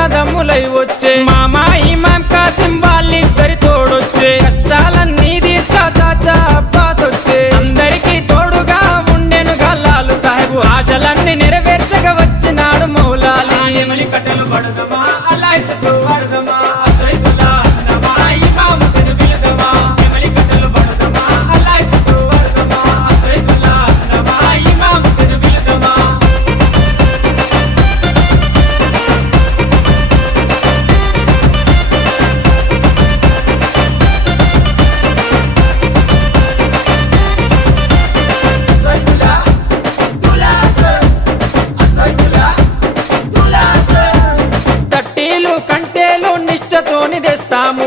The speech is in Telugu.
అన్నదమ్ములై వచ్చే మామా ఇమాం కాసిం వాళ్ళిద్దరి తోడొచ్చే కష్టాలన్నీ తీర్చా చాచా అబ్బాస్ వచ్చే అందరికీ తోడుగా ఉండెను గల్లాలు సాహెబు ఆశలన్నీ నెరవేర్చగా వచ్చినాడు మౌలాలి నెమలి కట్టెలు పడదమా అల్లాయిసకు వాడదమా అసైదుల్లా నమా ఇమాం హుస్సేన్ బిలదమా నెమలి కట్టెలు పడదమా అల్లాయిసకు వాడదమా అసైదుల్లా నమా ఇమాం హుస్సేన్ బిలదమా తట్టీలు కంటేలు నిష్టతోని తెస్తాము